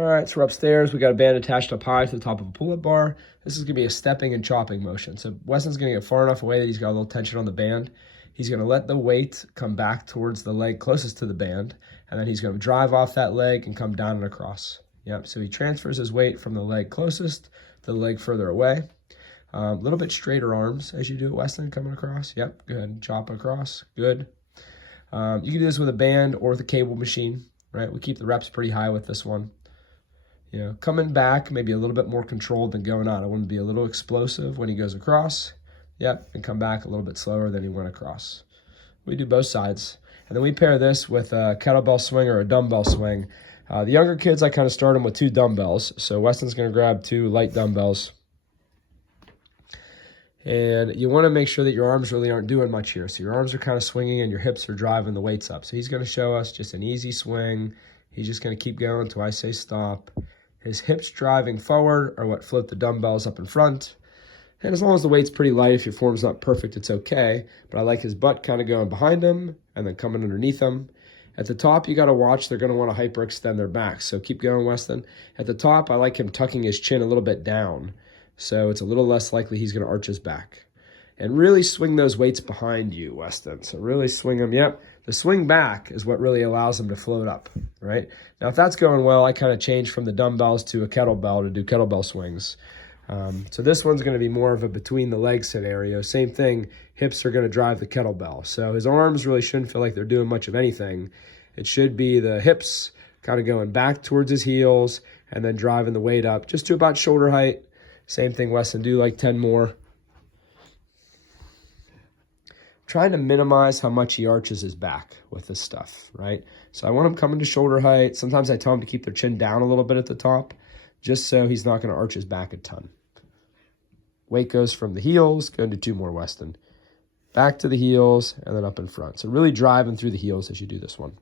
All right, so we're upstairs. We got a band attached up high to the top of a pull-up bar. This is going to be a stepping and chopping motion. So Weston's going to get far enough away that he's got a little tension on the band. He's going to let the weight come back towards the leg closest to the band, and then he's going to drive off that leg and come down and across. Yep, so he transfers his weight from the leg closest to the leg further away. A little bit straighter arms as you do it, Weston, coming across. Yep, go ahead and chop across. Good. You can do this with a band or with a cable machine, right? We keep the reps pretty high with this one. You know, coming back, maybe a little bit more controlled than going on. I want to be a little explosive when he goes across. Yep, and come back a little bit slower than he went across. We do both sides. And then we pair this with a kettlebell swing or a dumbbell swing. The younger kids, I kind of start them with 2 dumbbells. So Weston's going to grab 2 light dumbbells. And you want to make sure that your arms really aren't doing much here. So your arms are kind of swinging and your hips are driving the weights up. So he's going to show us just an easy swing. He's just going to keep going until I say stop. His hips driving forward are what float the dumbbells up in front. And as long as the weight's pretty light, if your form's not perfect, it's okay. But I like his butt kind of going behind him and then coming underneath him. At the top, you got to watch. They're going to want to hyperextend their backs. So keep going, Weston. At the top, I like him tucking his chin a little bit down. So it's a little less likely he's going to arch his back. And really swing those weights behind you, Weston. So really swing them. Yep. The swing back is what really allows them to float up, right? Now, if that's going well, I kind of change from the dumbbells to a kettlebell to do kettlebell swings. So this one's going to be more of a between the legs scenario. Same thing, hips are going to drive the kettlebell. So his arms really shouldn't feel like they're doing much of anything. It should be the hips kind of going back towards his heels and then driving the weight up just to about shoulder height. Same thing, Weston, do like 10 more. Trying to minimize how much he arches his back with this stuff, right? So I want him coming to shoulder height. Sometimes I tell him to keep their chin down a little bit at the top, just so he's not going to arch his back a ton. Weight goes from the heels, go into 2 more, Weston. Back to the heels, and then up in front. So really driving through the heels as you do this one.